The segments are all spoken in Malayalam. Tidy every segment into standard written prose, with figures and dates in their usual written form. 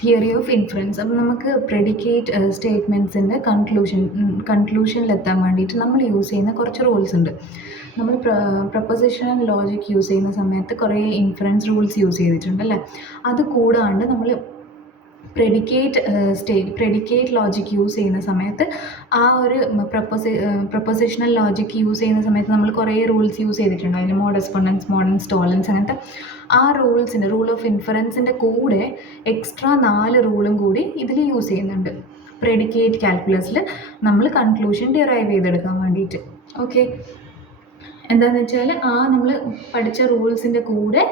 Theory of inference. അപ്പം നമുക്ക് പ്രെഡിക്കേറ്റ് സ്റ്റേറ്റ്മെൻറ്റ്സിൻ്റെ കൺക്ലൂഷനിലെത്താൻ വേണ്ടിയിട്ട് നമ്മൾ യൂസ് ചെയ്യുന്ന കുറച്ച് റൂൾസ് ഉണ്ട്. നമ്മൾ പ്രൊപ്പോസിഷണൽ ലോജിക് യൂസ് ചെയ്യുന്ന സമയത്ത് കുറേ ഇൻഫറൻസ് റൂൾസ് യൂസ് ചെയ്തിട്ടുണ്ട് അല്ലേ. അത് കൂടാണ്ട് നമ്മൾ പ്രെഡിക്കേറ്റ് ലോജിക് യൂസ് ചെയ്യുന്ന സമയത്ത് ആ ഒരു പ്രൊപ്പോസിഷണൽ ലോജിക് യൂസ് ചെയ്യുന്ന സമയത്ത് നമ്മൾ കുറേ റൂൾസ് യൂസ് ചെയ്തിട്ടുണ്ട്. അതിൽ മോഡസ്പോണ്ടൻസ്, മോഡൻസ്, ടോളൻസ്, അങ്ങനത്തെ ആ റൂൾസിൻ്റെ റൂൾ ഓഫ് ഇൻഫറൻസിൻ്റെ കൂടെ എക്സ്ട്രാ 4 റൂളും കൂടി ഇതിൽ യൂസ് ചെയ്യുന്നുണ്ട് പ്രെഡിക്കേറ്റ് കാൽക്കുലസിൽ നമ്മൾ കൺക്ലൂഷൻ ഡിറൈവ് ചെയ്തെടുക്കാൻ വേണ്ടിയിട്ട്. ഓക്കെ, എന്താണെന്ന് വെച്ചാൽ നമ്മൾ പഠിച്ച റൂൾസിൻ്റെ കൂടെ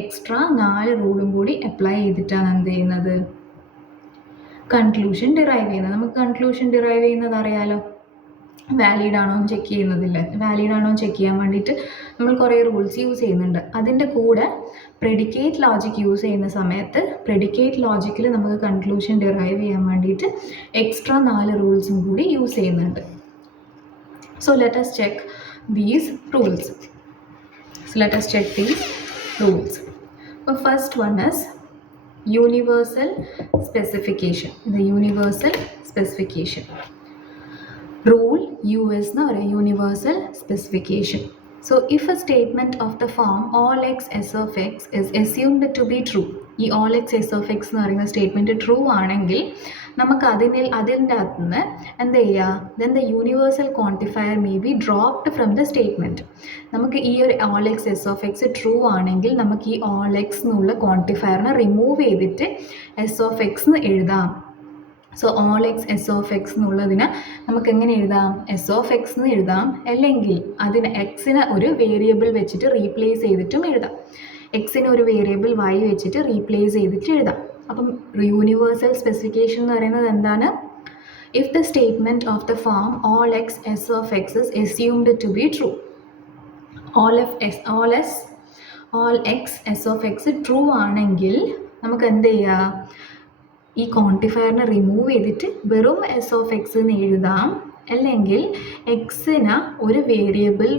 എക്സ്ട്രാ 4 റൂളും കൂടി അപ്ലൈ ചെയ്തിട്ടാണ് എന്ത് ചെയ്യുന്നത്, കൺക്ലൂഷൻ ഡിറൈവ് ചെയ്യുന്നത്. നമുക്ക് കൺക്ലൂഷൻ ഡിറൈവ് ചെയ്യുന്നത് അറിയാലോ, വാലിഡ് ആണോ എന്ന് ചെക്ക് ചെയ്യുന്നതില്ല. വാലിഡ് ആണോ എന്ന് ചെക്ക് ചെയ്യാൻ വേണ്ടിയിട്ട് നമ്മൾ കുറേ റൂൾസ് യൂസ് ചെയ്യുന്നുണ്ട്. അതിൻ്റെ കൂടെ പ്രെഡിക്കേറ്റ് ലോജിക് യൂസ് ചെയ്യുന്ന സമയത്ത് പ്രെഡിക്കേറ്റ് ലോജിക്കിൽ നമുക്ക് കൺക്ലൂഷൻ ഡിറൈവ് ചെയ്യാൻ വേണ്ടിയിട്ട് എക്സ്ട്രാ 4 റൂൾസും കൂടി യൂസ് ചെയ്യുന്നുണ്ട്. So let us check these rules. The first one is universal specification. The universal specification rule US na universal specification. So if a statement of the form all x s of x is assumed to be true, ഈ all x s of x എന്ന് പറയുന്ന സ്റ്റേറ്റ്മെൻറ്റ് ട്രൂ ആണെങ്കിൽ നമുക്ക് അതിൻ്റെ അകത്ത് നിന്ന് എന്ത് ചെയ്യുക, then the universal quantifier may be dropped from the statement. നമുക്ക് ഈ ഒരു all x s of x true ആണെങ്കിൽ നമുക്ക് ഈ all x എന്നുള്ള ക്വാണ്ടിഫയറിനെ റിമൂവ് ചെയ്തിട്ട് s of x എന്ന് എഴുതാം. So all x s of x എന്നുള്ളതിന് നമുക്ക് എങ്ങനെ എഴുതാം, s of x എന്ന് എഴുതാം, അല്ലെങ്കിൽ അതിന് എക്സിന് ഒരു വേരിയബിൾ വെച്ചിട്ട് റീപ്ലേസ് ചെയ്തിട്ടും എഴുതാം. എക്സിന് ഒരു വേരിയബിൾ y വെച്ചിട്ട് റീപ്ലേസ് ചെയ്തിട്ട് എഴുതാം. അപ്പം യൂണിവേഴ്സൽ സ്പെസിഫിക്കേഷൻ എന്ന് പറയുന്നത് എന്താണ്, if the statement of the form all x s of x is assumed to be true, all x s of x true ആണെങ്കിൽ നമുക്ക് എന്ത് ചെയ്യുക, ഈ ക്വാണ്ടിഫയറിനെ റിമൂവ് ചെയ്തിട്ട് വെറും s of x എന്ന് എഴുതാം, അല്ലെങ്കിൽ എക്സിന് ഒരു വേരിയബിൾ,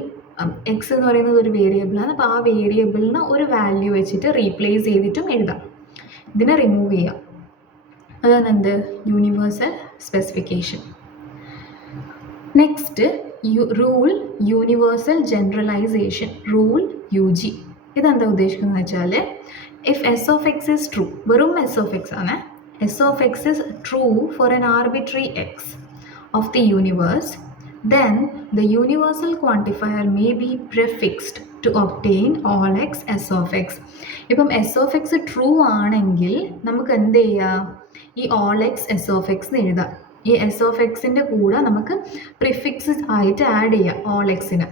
എക്സ് എന്ന് പറയുന്നത് ഒരു വേരിയബിളാണ്, അപ്പോൾ ആ വേരിയബിളിന് ഒരു വാല്യൂ വെച്ചിട്ട് റീപ്ലേസ് ചെയ്തിട്ടും എഴുതാം. ഇതിനെ റിമൂവ് ചെയ്യാം. അതാണ് എന്ത്, universal specification. Next rule universal generalization, rule UG. ഇതെന്താ ഉദ്ദേശിക്കുന്നത് വെച്ചാൽ if s of x is true, വെറും s of x ആണ്, s of x is true for an arbitrary x of the universe, then the universal quantifier may be prefixed to obtain all x s of x. ഇപ്പം s of x ട്രൂ ആണെങ്കിൽ നമുക്ക് എന്ത് ചെയ്യാം, ഈ all x s of x എന്ന് എഴുതാം. ഈ s of xൻ്റെ കൂടെ നമുക്ക് പ്രിഫിക്സ് ആയിട്ട് ആഡ് ചെയ്യാം all xന്.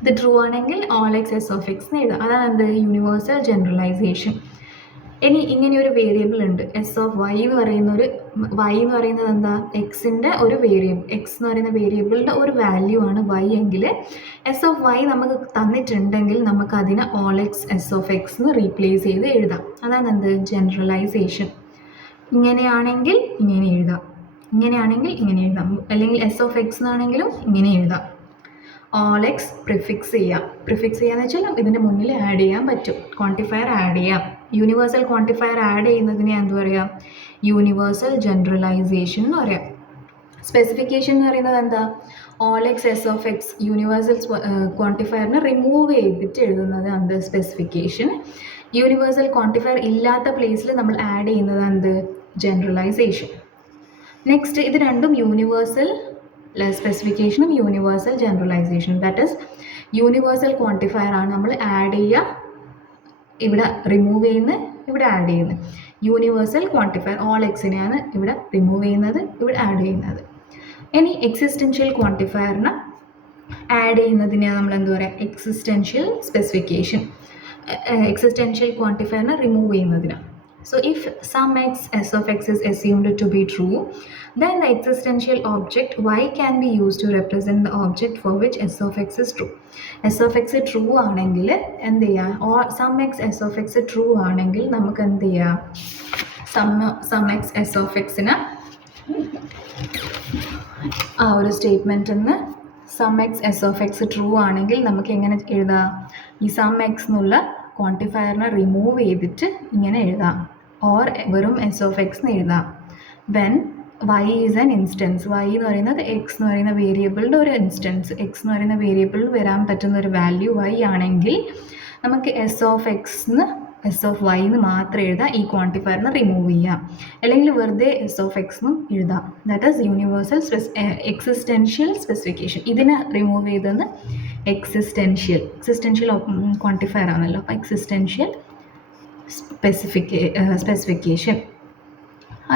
ഇത് ട്രൂ ആണെങ്കിൽ all x s of x എന്ന് എഴുതാം. അതാണ് എന്ത്, യൂണിവേഴ്സൽ ജനറലൈസേഷൻ. ഇനി ഇങ്ങനെയൊരു വേരിയബിൾ ഉണ്ട്, s of y എന്ന് പറയുന്നത് എന്താ, എക്സിൻ്റെ ഒരു വേരിയബിൾ, എക്സ് എന്ന് പറയുന്ന വേരിയബിളിൻ്റെ ഒരു വാല്യൂ ആണ് y എങ്കിൽ s of y നമുക്ക് തന്നിട്ടുണ്ടെങ്കിൽ നമുക്ക് അതിനെ all x s of x എന്ന് റീപ്ലേസ് ചെയ്ത് എഴുതാം. അതാണ് എന്ത്, ജനറലൈസേഷൻ. ഇങ്ങനെയാണെങ്കിൽ ഇങ്ങനെ എഴുതാം, ഇങ്ങനെയാണെങ്കിൽ ഇങ്ങനെ എഴുതാം, അല്ലെങ്കിൽ s of x എന്നാണെങ്കിലും ഇങ്ങനെ എഴുതാം. all x പ്രിഫിക്സ് ചെയ്യാം. പ്രിഫിക്സ് ചെയ്യാന്ന് വെച്ചാൽ ഇതിൻ്റെ മുന്നിൽ ആഡ് ചെയ്യാൻ പറ്റും, ക്വാണ്ടിഫയർ ആഡ് ചെയ്യാം. യൂണിവേഴ്സൽ ക്വാണ്ടിഫയർ ആഡ് ചെയ്യുന്നതിനെ എന്ത് പറയാം, യൂണിവേഴ്സൽ ജനറലൈസേഷൻ എന്ന് പറയാം. സ്പെസിഫിക്കേഷൻ എന്ന് പറയുന്നത് എന്താ, all x s of x universal ക്വാണ്ടിഫയറിനെ റിമൂവ് ചെയ്തിട്ട് എഴുതുന്നത് എന്ത്, സ്പെസിഫിക്കേഷൻ. യൂണിവേഴ്സൽ ക്വാണ്ടിഫയർ ഇല്ലാത്ത പ്ലേസിൽ നമ്മൾ ആഡ് ചെയ്യുന്നത് എന്ത്, ജനറലൈസേഷൻ. നെക്സ്റ്റ് ഇത് രണ്ടും യൂണിവേഴ്സൽ സ്പെസിഫിക്കേഷനും universal generalization, that is universal quantifier ആണ് നമ്മൾ ആഡ് ചെയ്യുക, ഇവിടെ റിമൂവ് ചെയ്യുന്നത്, ഇവിടെ ആഡ് ചെയ്യുന്നത്. യൂണിവേഴ്സൽ ക്വാണ്ടിഫയർ all xനെയാണ് ഇവിടെ റിമൂവ് ചെയ്യുന്നത്, ഇവിടെ ആഡ് ചെയ്യുന്നത്. ഇനി എക്സിസ്റ്റൻഷ്യൽ ക്വാണ്ടിഫയറിന് ആഡ് ചെയ്യുന്നതിനെയാണ് നമ്മൾ എന്ത് പറയുക, എക്സിസ്റ്റൻഷ്യൽ സ്പെസിഫിക്കേഷൻ. എക്സിസ്റ്റൻഷ്യൽ ക്വാണ്ടിഫയറിനെ റിമൂവ് ചെയ്യുന്നതിന്. So if some x s of x is assumed to be true, then the existential object y can be used to represent the object for which s of x is true. s of x true ആണെങ്കിൽ എന്ത് ചെയ്യാം, or some x s of x true ആണെങ്കിൽ നമുക്ക് എന്ത് ചെയ്യാം, some x s of xന് ആ ഒരു സ്റ്റേറ്റ്മെൻറ്റിൽ നിന്ന് some x s of x true ആണെങ്കിൽ നമുക്ക് എങ്ങനെ എഴുതാം, ഈ some x എന്നുള്ള ക്വാണ്ടിഫയറിനെ റിമൂവ് ചെയ്തിട്ട് ഇങ്ങനെ എഴുതാം. ഓർ വെറും എസ് ഓഫ് എക്സ് എന്ന് എഴുതാം. When Y is an instance, Y എന്ന് പറയുന്നത് എക്സ് എന്ന് പറയുന്ന വേരിയബിളിൻ്റെ ഒരു ഇൻസ്റ്റൻസ്, എക്സ് എന്ന് പറയുന്ന വേരിയബിളിൽ വരാൻ പറ്റുന്ന ഒരു വാല്യൂ വൈ ആണെങ്കിൽ നമുക്ക് എസ് ഓഫ് എക്സ്ന്ന് എസ് ഓഫ് വൈ എന്ന് മാത്രം എഴുതാം, ഈ ക്വാണ്ടിഫയറിന് റിമൂവ് ചെയ്യാം. അല്ലെങ്കിൽ വെറുതെ എസ് ഓഫ് എക്സ് എന്നും എഴുതാം. That is universal existential specification. ഇതിനെ റിമൂവ് ചെയ്തെന്ന് എക്സിസ്റ്റൻഷ്യൽ ക്വാണ്ടിഫയർ ആണല്ലോ, അപ്പോൾ എക്സിസ്റ്റൻഷ്യൽ സ്പെസിഫിക്കേഷൻ.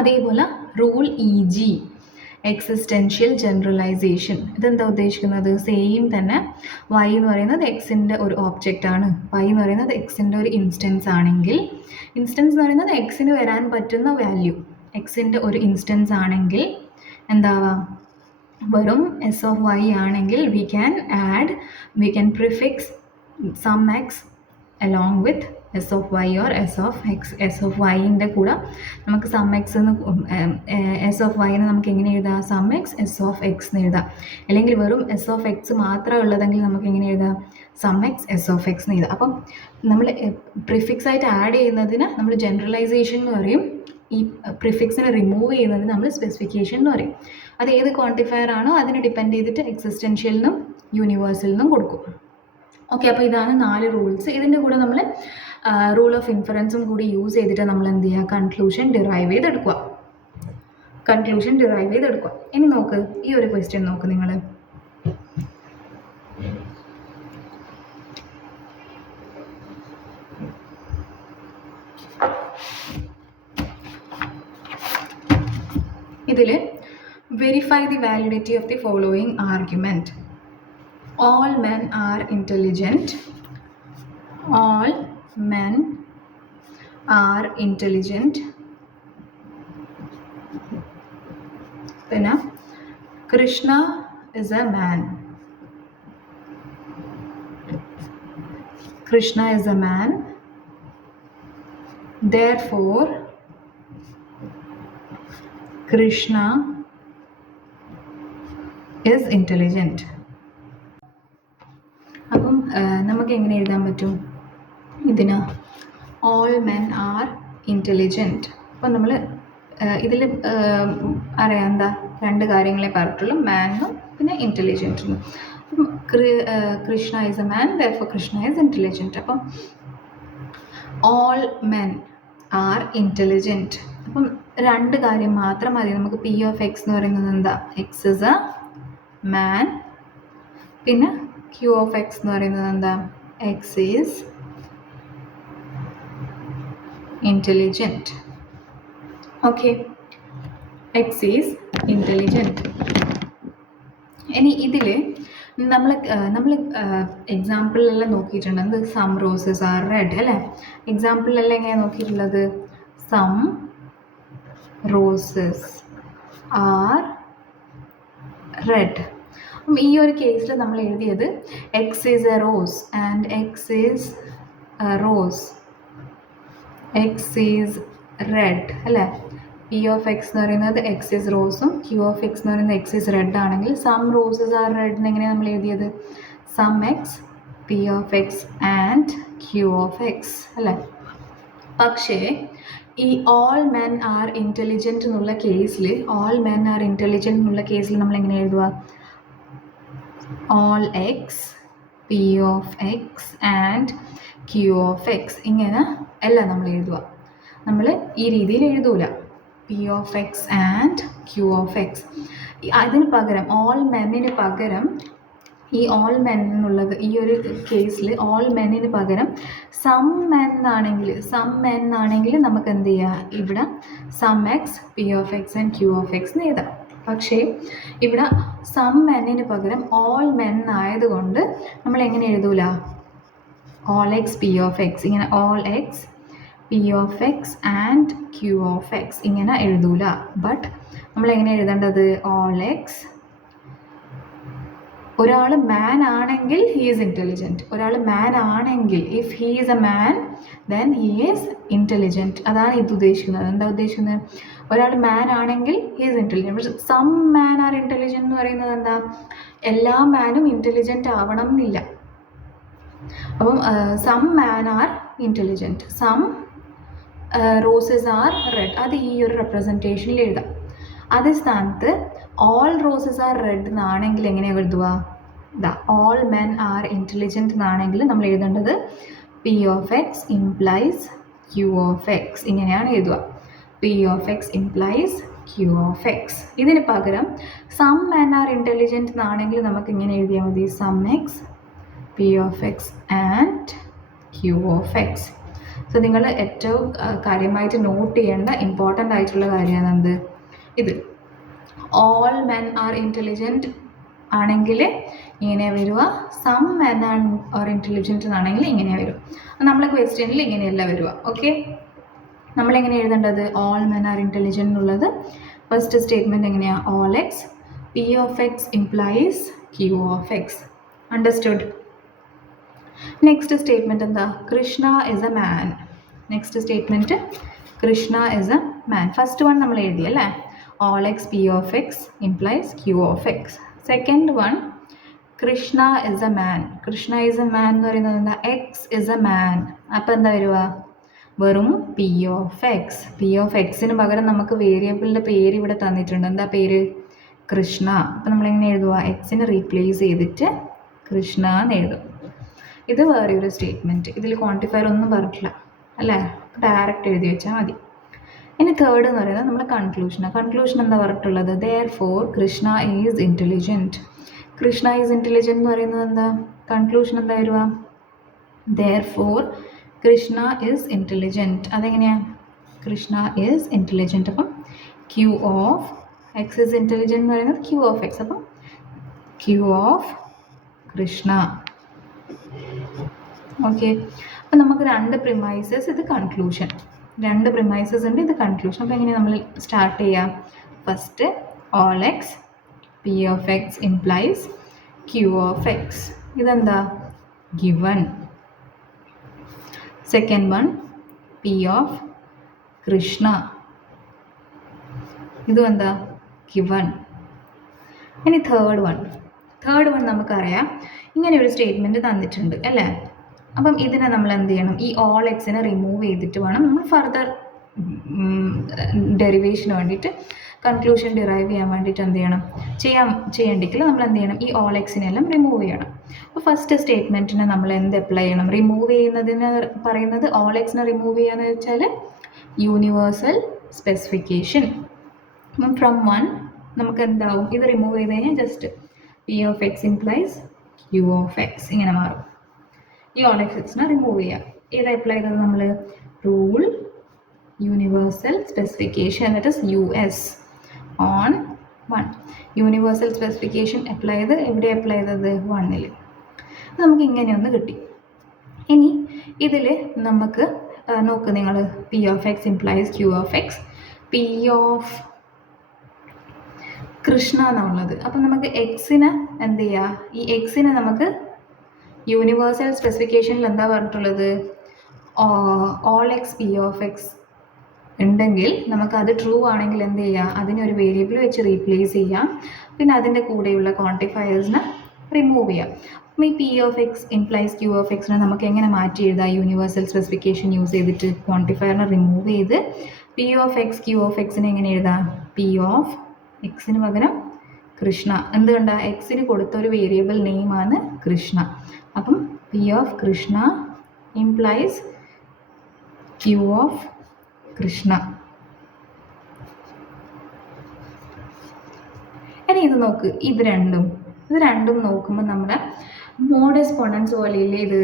അതേപോലെ റൂൾ EG, എക്സിസ്റ്റൻഷ്യൽ ജനറലൈസേഷൻ. ഇതെന്താ ഉദ്ദേശിക്കുന്നത്? സെയിം തന്നെ വൈ എന്ന് പറയുന്നത് എക്സിൻ്റെ ഒരു ഓബ്ജക്റ്റാണ്, വൈ എന്ന് പറയുന്നത് എക്സിൻ്റെ ഒരു ഇൻസ്റ്റൻസ് ആണെങ്കിൽ, ഇൻസ്റ്റൻസ് എന്ന് പറയുന്നത് എക്സിന് വരാൻ പറ്റുന്ന വാല്യൂ, എക്സിൻ്റെ ഒരു ഇൻസ്റ്റൻസ് ആണെങ്കിൽ എന്താവാം, വെറും എസ് ഓഫ് വൈ ആണെങ്കിൽ we can prefix some X along with S of Y or S of X. S of വൈൻ്റെ കൂടെ നമുക്ക് സം എക്സ് എന്ന് എസ് ഓഫ് വൈന്ന് നമുക്ക് എങ്ങനെ എഴുതാം? Some X S of X എന്ന് എഴുതാം. അല്ലെങ്കിൽ വെറും എസ് ഓഫ് എക്സ് മാത്രമേ ഉള്ളതെങ്കിൽ നമുക്ക് എങ്ങനെ എഴുതാം? Some X S of X എന്ന് എഴുതാം. അപ്പം നമ്മൾ പ്രിഫിക്സ് ആയിട്ട് ആഡ് ചെയ്യുന്നതിന് നമ്മൾ ജനറലൈസേഷൻ എന്ന് പറയും, ഈ പ്രിഫിക്സിനെ റിമൂവ് ചെയ്യുന്നതിന് നമ്മൾ സ്പെസിഫിക്കേഷൻ എന്ന് പറയും. അത് ഏത് ക്വാണ്ടിഫയർ ആണോ അതിനെ ഡിപ്പെൻഡ് ചെയ്തിട്ട് എക്സിസ്റ്റൻഷ്യലിനും യൂണിവേഴ്സലിനും കൊടുക്കും. ഓക്കെ, അപ്പോൾ ഇതാണ് 4 റൂൾസ്. ഇതിൻ്റെ കൂടെ നമ്മൾ റൂൾ ഓഫ് ഇൻഫറൻസും കൂടി യൂസ് ചെയ്തിട്ട് നമ്മൾ എന്ത് ചെയ്യുക? കൺക്ലൂഷൻ ഡിറൈവ് ചെയ്തെടുക്കുക. ഇനി നോക്ക്, ഈ ഒരു ക്വസ്റ്റ്യൻ നോക്ക് നിങ്ങൾ. ഇതിൽ verify the validity of the following argument. All men are intelligent. All men are intelligent. Then Krishna is a man. Krishna is a man. Therefore, Krishna is intelligent. അപ്പം നമുക്ക് എങ്ങനെ എഴുതാൻ പറ്റും ഇതിന്? All men are intelligent. അപ്പം നമ്മൾ ഇതിൽ അറിയാം എന്താ, 2 കാര്യങ്ങളെ പറഞ്ഞിട്ടുള്ളൂ, മാനും പിന്നെ ഇൻ്റലിജൻറ്റും. അപ്പം Krishna is a man, therefore Krishna is intelligent. അപ്പം ഓൾ മെൻ ആർ ഇൻ്റലിജൻറ്റ്. അപ്പം 2 കാര്യം മാത്രം മതി നമുക്ക്. പി ഓഫ് എക്സ് എന്ന് പറയുന്നത് എന്താ? എക്സ് ഇസ് എ മാൻ. പിന്നെ ക്യൂ ഓഫ് എക്സ് എന്ന് പറയുന്നത് എന്താ? X is intelligent. Okay, X is intelligent. ഇനി ഇതിൽ നമ്മൾ എക്സാമ്പിളിലെല്ലാം നോക്കിയിട്ടുണ്ട്, എന്ത്? സം റോസസ് ആർ റെഡ് അല്ലേ? എക്സാമ്പിളിലെല്ലാം എങ്ങനെയാണ് നോക്കിയിട്ടുള്ളത്? Some roses are red. അപ്പം ഈ ഒരു കേസിൽ നമ്മൾ എഴുതിയത് X is a rose and X is rose, X is red അല്ലേ? പി ഓഫ് എക്സ് എന്ന് പറയുന്നത് എക്സ് ഈസ് റോസും ക്യൂ ഓഫ് എക്സ് എന്ന് പറയുന്നത് എക്സ് ഈസ് റെഡ് ആണെങ്കിൽ സം റോസസ് ആർ റെഡ് എന്ന് എങ്ങനെയാണ് നമ്മൾ എഴുതിയത്? Some X P of X and Q of X അല്ലേ? പക്ഷേ ഈ ഓൾ മെൻ ആർ ഇൻ്റലിജൻറ്റ് എന്നുള്ള കേസിൽ, ഓൾ മെൻ ആർ ഇൻ്റലിജൻറ്റ് എന്നുള്ള കേസിൽ നമ്മൾ എങ്ങനെ എഴുതുക? All X P of X and Q of X, ഇങ്ങനെ അല്ല നമ്മൾ എഴുതുക. നമ്മൾ ഈ രീതിയിൽ എഴുതൂല, P of X and Q of X. അതിന് പകരം ഓൾ മെന്നിന് പകരം ഈ ഓൾ മെൻ എന്നുള്ളത്, ഈ ഒരു കേസിൽ ഓൾ മെന്നിന് പകരം സം മെൻ ആണെങ്കിൽ നമുക്ക് എന്ത് ചെയ്യുക? ഇവിടെ some X P of X and Q of X എന്ന് എഴുതാം. പക്ഷേ ഇവിടെ സം മെന്നിന് പകരം ഓൾ മെൻ ആയതുകൊണ്ട് നമ്മൾ എങ്ങനെ എഴുതൂല? All X P of X, ഇങ്ങനെ all X P of X and Q of X ഇങ്ങനെ എഴുതൂല. ബട്ട് നമ്മൾ എങ്ങനെ എഴുതേണ്ടത്? ഓൾ എക്സ്, ഒരാൾ മാൻ ആണെങ്കിൽ ഹീ ഈസ് ഇൻ്റലിജൻറ്റ്. ഒരാൾ മാൻ ആണെങ്കിൽ, if he is a man then he is intelligent. അതാണ് ഇത് ഉദ്ദേശിക്കുന്നത്. എന്താ ഉദ്ദേശിക്കുന്നത്? ഒരാൾ മാൻ ആണെങ്കിൽ ഹീ ഈസ് ഇൻ്റലിജൻറ്റ്. പക്ഷെ സം മാൻ ആർ ഇൻ്റലിജൻറ്റ് എന്ന് പറയുന്നത് എന്താ? എല്ലാ മാനും ഇൻ്റലിജൻറ്റ് ആവണം എന്നില്ല. അപ്പം some man are intelligent, some roses are red, അത് ഈ ഒരു റെപ്രസെൻറ്റേഷനിൽ എഴുതാം. അതേ സ്ഥാനത്ത് ഓൾ റോസസ് ആർ റെഡ് എന്നാണെങ്കിൽ എങ്ങനെയാണ് എഴുതുക? ഓൾ മെൻ ആർ ഇൻ്റലിജൻറ്റ് എന്നാണെങ്കിൽ നമ്മൾ എഴുതേണ്ടത് P of X implies Q of X, ഇങ്ങനെയാണ് എഴുതുക. P of X implies Q of X. ഇതിന് പകരം സം മെൻ ആർ ഇൻ്റലിജൻറ്റ് എന്നാണെങ്കിൽ നമുക്ക് ഇങ്ങനെ എഴുതിയാൽ മതി, some X P of X and Q of X. So നിങ്ങൾ ഏറ്റവും കാര്യമായിട്ട് നോട്ട് ചെയ്യേണ്ട ഇമ്പോർട്ടൻ്റ് ആയിട്ടുള്ള കാര്യമാണ് എന്ത്? ഇത് ഓൾ മെൻ ആർ ഇൻ്റലിജൻറ്റ് ആണെങ്കിൽ ഇങ്ങനെ വരിക, സം മെൻ ആർ ഇൻ്റലിജൻറ്റ് എന്നാണെങ്കിൽ ഇങ്ങനെ വരും. നമ്മളെ ക്വസ്റ്റ്യനിൽ ഇങ്ങനെയല്ല വരിക. ഓക്കെ, നമ്മളെങ്ങനെ എഴുതേണ്ടത്? ഓൾ മെൻ ആർ ഇൻ്റലിജൻറ്റ് എന്നുള്ളത് ഫസ്റ്റ് സ്റ്റേറ്റ്മെൻറ്റ് എങ്ങനെയാണ്? All X P of X implies Q of X. Understood? Next statement എന്താ? Krishna is a man. Next statement Krishna is a man. First one നമ്മൾ എഴുതി അല്ലേ? All X P of X implies Q of X. Second one Krishna is a man. Krishna is a man എന്ന് പറയുന്നത് എന്താ? X is a man. അപ്പോൾ എന്താ വരിക? വെറും P of X. P of എക്സിന് പകരം നമുക്ക് വേരിയബിളിൻ്റെ പേര് ഇവിടെ തന്നിട്ടുണ്ട്. എന്താ പേര്? കൃഷ്ണ. അപ്പോൾ നമ്മളെങ്ങനെ എഴുതുക? എക്സിനെ റീപ്ലേസ് ചെയ്തിട്ട് കൃഷ്ണ എന്ന് എഴുതും. ഇത് വേറെ ഒരു സ്റ്റേറ്റ്മെൻറ്റ്. ഇതിൽ ക്വാണ്ടിഫയർ ഒന്നും പറഞ്ഞിട്ടില്ല അല്ലേ? ഡയറക്റ്റ് എഴുതി വെച്ചാൽ മതി. ഇനി തേർഡ് എന്ന് പറയുന്നത് നമ്മുടെ കൺക്ലൂഷനാണ്. കൺക്ലൂഷൻ എന്താ പറഞ്ഞിട്ടുള്ളത്? Therefore Krishna is intelligent. Krishna is intelligent എന്ന് പറയുന്നത് എന്താ? കൺക്ലൂഷൻ എന്താ വരിക? Therefore Krishna is intelligent. അതെങ്ങനെയാണ്? Krishna is intelligent. അപ്പം Q of X is intelligent എന്ന് പറയുന്നത് ക്യൂ ഓഫ് എക്സ്. അപ്പം ക്യൂ ഓഫ് കൃഷ്ണ. ഓക്കെ, അപ്പം നമുക്ക് രണ്ട് പ്രിമൈസസ്, ഇത് കൺക്ലൂഷൻ. രണ്ട് പ്രിമൈസസ് ഉണ്ട്, ഇത് കൺക്ലൂഷൻ. അപ്പോൾ എങ്ങനെ നമ്മൾ സ്റ്റാർട്ട് ചെയ്യാം? First all X P of X implies Q of X. ഇതെന്താ? Given. Second one P of Krishna. ഇതും എന്താ? ഗിവൺ. ഇനി തേർഡ് വൺ നമുക്കറിയാം, ഇങ്ങനെ ഒരു സ്റ്റേറ്റ്മെൻറ്റ് തന്നിട്ടുണ്ട് അല്ലേ? അപ്പം ഇതിനെ നമ്മൾ എന്ത് ചെയ്യണം? ഈ ഓൾ എക്സിനെ റിമൂവ് ചെയ്തിട്ട് വേണം നമ്മൾ ഫർദർ ഡെറിവേഷന് വേണ്ടിയിട്ട്, കൺക്ലൂഷൻ ഡിറൈവ് ചെയ്യാൻ വേണ്ടിയിട്ട് എന്ത് ചെയ്യണം? ചെയ്യേണ്ടെങ്കിൽ നമ്മൾ എന്ത് ചെയ്യണം? ഈ ഓൾ എക്സിനെല്ലാം റിമൂവ് ചെയ്യണം. അപ്പോൾ ഫസ്റ്റ് സ്റ്റേറ്റ്മെൻറ്റിനെ നമ്മൾ എന്ത് അപ്ലൈ ചെയ്യണം? റിമൂവ് ചെയ്യുന്നതിന് പറയുന്നത് ഓൾ എക്സിനെ റിമൂവ് ചെയ്യാന്ന് വെച്ചാൽ യൂണിവേഴ്സൽ സ്പെസിഫിക്കേഷൻ. അപ്പം ഫ്രം വൺ നമുക്ക് എന്താവും? ഇത് റിമൂവ് ചെയ്ത് കഴിഞ്ഞാൽ just P of X implies Q of X ഇങ്ങനെ മാറും. ഈ ഓൾ എക്സിനെ റിമൂവ് ചെയ്യാം. ഏത് അപ്ലൈ ചെയ്തത് നമ്മൾ? Rule universal specification, that is US on 1. Universal specification apply ചെയ്ത് എവിടെ അപ്ലൈ ചെയ്തത്? 1ൽ. നമുക്ക് ഇങ്ങനെയൊന്ന് കിട്ടി. ഇനി ഇതിൽ നമുക്ക് നോക്ക് നിങ്ങൾ, P of X implies Q of X, P of Krishna എന്നുള്ളത്. അപ്പം നമുക്ക് എക്സിനെ എന്ത് ചെയ്യുക? ഈ എക്സിനെ നമുക്ക് യൂണിവേഴ്സൽ സ്പെസിഫിക്കേഷനിൽ എന്താ പറഞ്ഞിട്ടുള്ളത്? All X P of X ഉണ്ടെങ്കിൽ നമുക്കത് ട്രൂ ആണെങ്കിൽ എന്ത് ചെയ്യാം? അതിനെ ഒരു വേരിയബിൾ വെച്ച് റീപ്ലേസ് ചെയ്യാം. പിന്നെ അതിൻ്റെ കൂടെയുള്ള ക്വാണ്ടിഫയേഴ്സിനെ റിമൂവ് ചെയ്യാം. അപ്പം ഈ P of X implies Q of എക്സിനെ നമുക്ക് എങ്ങനെ മാറ്റി എഴുതാം? യൂണിവേഴ്സൽ സ്പെസിഫിക്കേഷൻ യൂസ് ചെയ്തിട്ട് ക്വാണ്ടിഫയറിനെ റിമൂവ് ചെയ്ത് P of X Q of എക്സിനെ എങ്ങനെ എഴുതാം? പി ഓഫ് എക്സിന് പകരം കൃഷ്ണ. എന്തുകൊണ്ടാ? എക്സിന് കൊടുത്ത ഒരു വേരിയബിൾ നെയിമാണ് കൃഷ്ണ. അപ്പം P of Krishna implies Q of Krishna. ഇനി ഇത് നോക്ക്, ഇത് രണ്ടും നോക്കുമ്പോൾ നമ്മുടെ മോഡസ് പൊണൻസ് പോലെയില്ലേ? ഇത്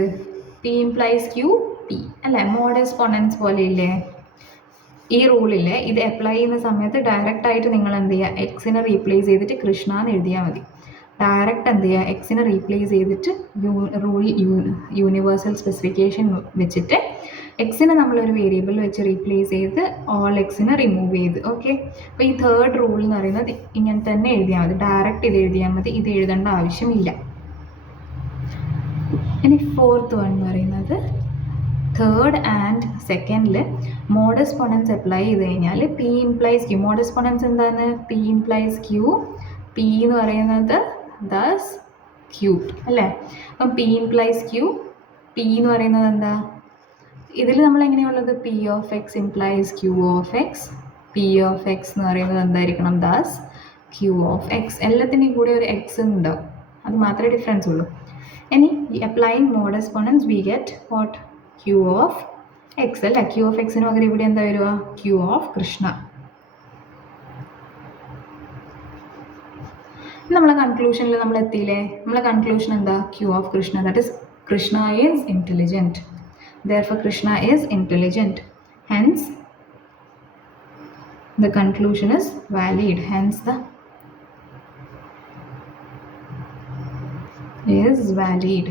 പി ഇംപ്ലൈസ് ക്യൂ പി അല്ലേ? മോഡസ് പൊണൻസ് പോലെയില്ലേ? ഈ റൂളില്ലേ, ഇത് അപ്ലൈ ചെയ്യുന്ന സമയത്ത് ഡയറക്റ്റ് ആയിട്ട് നിങ്ങൾ എന്ത് ചെയ്യുക? എക്സിനെ റീപ്ലേസ് ചെയ്തിട്ട് കൃഷ്ണ എന്ന് എഴുതിയാൽ മതി. ഡയറക്റ്റ് എന്ത് ചെയ്യുക? എക്സിനെ റീപ്ലേസ് ചെയ്തിട്ട് റൂൾ യൂണിവേഴ്സൽ സ്പെസിഫിക്കേഷൻ വെച്ചിട്ട് എക്സിനെ നമ്മളൊരു വേരിയബിൾ വെച്ച് റീപ്ലേസ് ചെയ്ത് ഓൾ എക്സിനെ റിമൂവ് ചെയ്ത്. ഓക്കെ, അപ്പോൾ ഈ തേർഡ് റൂൾ എന്ന് പറയുന്നത് ഇങ്ങനെ തന്നെ എഴുതിയാൽ മതി. ഡയറക്റ്റ് ഇത് എഴുതിയാൽ മതി, ഇത് എഴുതേണ്ട ആവശ്യമില്ല. ഇനി ഫോർത്ത് വൺ എന്ന് പറയുന്നത് തേർഡ് ആൻഡ് സെക്കൻഡിൽ മോഡസ് പൊണൻസ് അപ്ലൈ ചെയ്ത് കഴിഞ്ഞാൽ പി ഇംപ്ലൈസ് ക്യൂ. മോഡസ് പൊണൻസ് എന്താണ്? P implies Q. പി എന്ന് പറയുന്നത് ദസ് ക്യൂ അല്ലേ? അപ്പം പി ഇംപ്ലൈസ് ക്യൂ. പി എന്ന് പറയുന്നത് എന്താ? ഇതിൽ നമ്മൾ എങ്ങനെയുള്ളത് P of X implies Q of X. P of X എന്ന് പറയുന്നത് എന്തായിരിക്കണം? Thus Q of X. എല്ലാത്തിൻ്റെയും കൂടെ ഒരു എക്സ് ഉണ്ടാവും, അത് മാത്രമേ ഡിഫറൻസ് ഉള്ളൂ. ഇനി applying modus ponens we get what? Q of X അല്ല. ക്യൂ ഓഫ് എക്സിന് പകരം ഇവിടെ എന്താ വരിക? Q of Krishna. നമ്മളെ കൺക്ലൂഷനിൽ നമ്മൾ എത്തിയില്ലേ? നമ്മളെ കൺക്ലൂഷൻ എന്താ? Q of Krishna, that is Krishna is intelligent. Therefore Krishna is intelligent, hence the conclusion is valid, hence the is valid.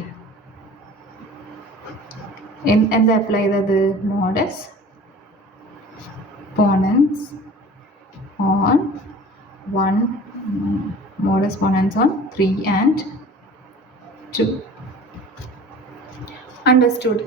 And apply the modus ponens on 1, modus ponens on 3 and 2. Understood?